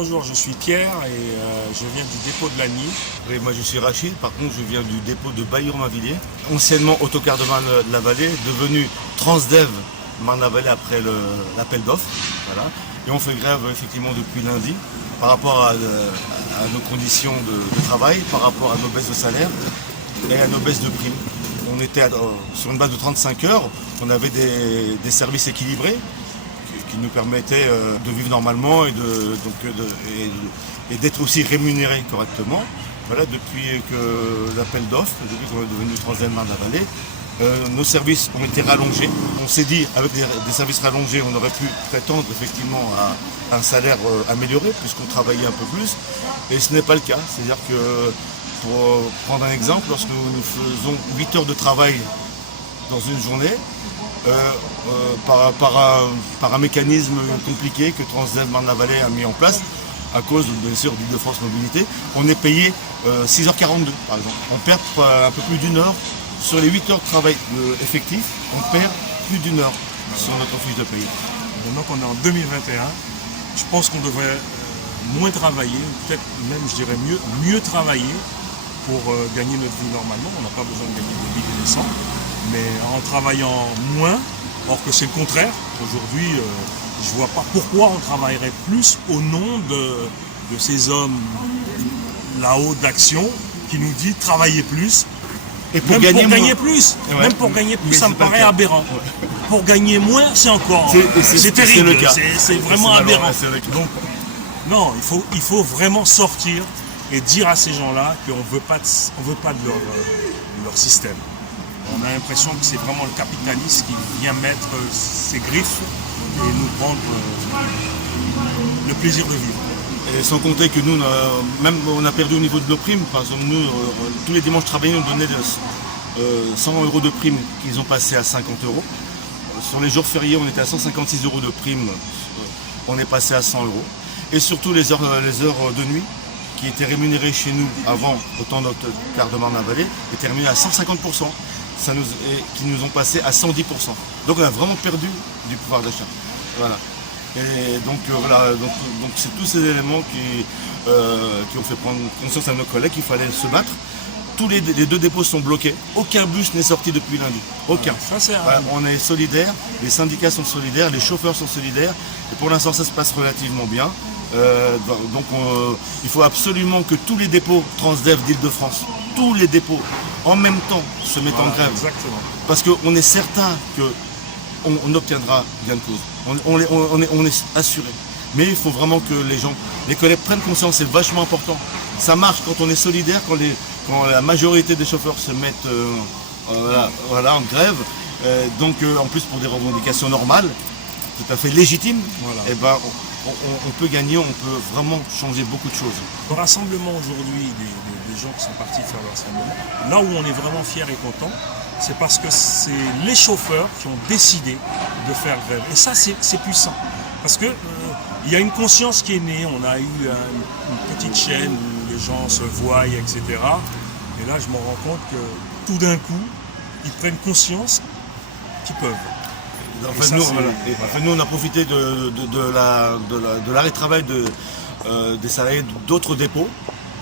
Bonjour, je suis Pierre et je viens du dépôt de Lagny. Et moi je suis Rachid, par contre je viens du dépôt de Bailly-Marne-la-Vallée, anciennement Autocar de Marne-la-Vallée, devenu Transdev Marne-la-Vallée après l'appel d'offres. Voilà. Et on fait grève effectivement depuis lundi par rapport à nos conditions de travail, par rapport à nos baisses de salaire et à nos baisses de primes. On était sur une base de 35 heures, on avait des services équilibrés qui nous permettaient de vivre normalement et d'être aussi rémunérés correctement. Voilà, depuis que l'appel d'offres, depuis qu'on est devenu Transdev Marne-la-Vallée, nos services ont été rallongés. On s'est dit, avec des services rallongés, on aurait pu prétendre effectivement à un salaire amélioré, puisqu'on travaillait un peu plus. Et ce n'est pas le cas. C'est-à-dire que, pour prendre un exemple, lorsque nous faisons 8 heures de travail dans une journée, par un mécanisme compliqué que Transdev Marne-la-Vallée a mis en place, à cause bien sûr d'Île-de-France Mobilité, on est payé 6h42 par exemple. On perd un peu plus d'une heure sur les 8 heures de travail effectif, on perd plus d'une heure sur notre fiche de paye. Donc on est en 2021, je pense qu'on devrait moins travailler, peut-être même je dirais mieux travailler pour gagner notre vie normalement. On n'a pas besoin de gagner des vies décents, mais en travaillant moins, or que c'est le contraire. Aujourd'hui, je ne vois pas pourquoi on travaillerait plus au nom de ces hommes là-haut d'action qui nous disent travailler plus. Et pour gagner plus, ouais. Même pour gagner plus, ça me paraît aberrant. Ouais. Pour gagner moins, c'est encore, c'est terrible, c'est vraiment aberrant. Donc, non, il faut vraiment sortir et dire à ces gens-là qu'on ne veut pas de leur système. On a l'impression que c'est vraiment le capitalisme qui vient mettre ses griffes et nous prendre le plaisir de vivre. Et sans compter que nous, même on a perdu au niveau de nos primes. Par exemple, nous, tous les dimanches travaillés, on donnait 100 € de primes qu'ils ont passé à 50 €. Sur les jours fériés, on était à 156 € de primes, on est passé à 100 €. Et surtout les heures de nuit, qui étaient rémunérées chez nous avant, autant notre quart de Marne-la-Vallée, étaient rémunérées à 150%, qui nous ont passé à 110%. Donc on a vraiment perdu du pouvoir d'achat. Voilà. Et donc voilà, donc c'est tous ces éléments qui ont fait prendre conscience à nos collègues qu'il fallait se battre. Tous les deux dépôts sont bloqués. Aucun bus n'est sorti depuis lundi. Aucun. Voilà, on est solidaires, les syndicats sont solidaires, les chauffeurs sont solidaires. Et pour l'instant, ça se passe relativement bien. Donc il faut absolument que tous les dépôts Transdev d'Île-de-France, tous les dépôts en même temps se mettent en grève. Exactement. Parce qu'on est certain qu'on obtiendra gain de cause. On est assuré. Mais il faut vraiment que les collègues prennent conscience, c'est vachement important. Ça marche quand on est solidaire, quand la majorité des chauffeurs se mettent en grève. Donc en plus pour des revendications normales, tout à fait légitimes, voilà. Et ben, on peut gagner, on peut vraiment changer beaucoup de choses. Le rassemblement aujourd'hui des gens qui sont partis faire le rassemblement, là où on est vraiment fiers et contents, c'est parce que c'est les chauffeurs qui ont décidé de faire grève. Et ça, c'est puissant. Parce que il y a une conscience qui est née. On a eu une petite chaîne où les gens se voient, etc. Et là, je me rends compte que tout d'un coup, ils prennent conscience qu'ils peuvent. En fait, nous, on a profité de l'arrêt de travail des salariés d'autres dépôts.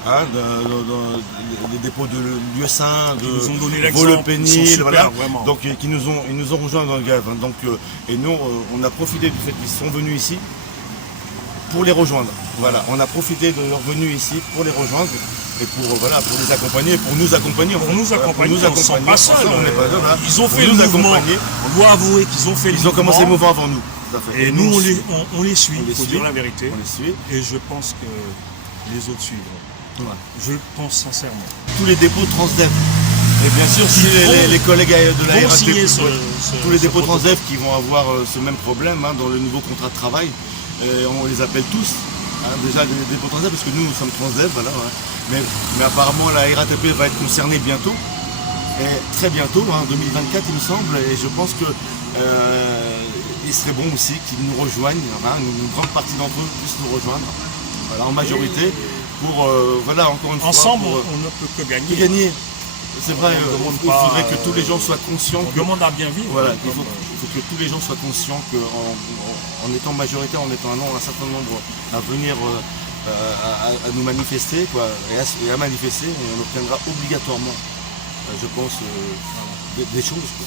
Des dépôts de Lieu-Saint, de Vaux-le-Pénil, voilà. Donc ils nous ont rejoints dans le grève. Hein. Donc, et nous, on a profité du fait qu'ils sont venus ici pour les rejoindre. Voilà, on a profité de leur venue ici pour les rejoindre et pour les accompagner, pour nous accompagner. On ne sont pas seuls. Ils ont fait le mouvement. On doit avouer qu'ils ont fait le mouvement. Ils ont commencé le mouvement avant nous. Et nous, on les suit. Il faut dire la vérité. On les suit. Et je pense que les autres suivront. Ouais. Je pense sincèrement. Tous les dépôts Transdev. Et bien sûr, si les collègues de la RATP, tous les dépôts Transdev qui vont avoir ce même problème dans le nouveau contrat de travail, on les appelle tous. Déjà les dépôts Transdev, parce que nous sommes Transdev, voilà. Mais apparemment la RATP va être concernée bientôt. Et très bientôt, 2024 il me semble. Et je pense que il serait bon aussi qu'ils nous rejoignent. Une grande partie d'entre eux puissent nous rejoindre. Voilà, en majorité. Pour, encore une fois. Ensemble, on ne peut que gagner. C'est vrai, il faudrait que tous les gens soient conscients. On demande à bien vivre. Voilà, il faut que tous les gens soient conscients qu'en étant majoritaire, en étant un certain nombre à venir à nous manifester, quoi, et à manifester, on obtiendra obligatoirement, je pense, des choses, quoi.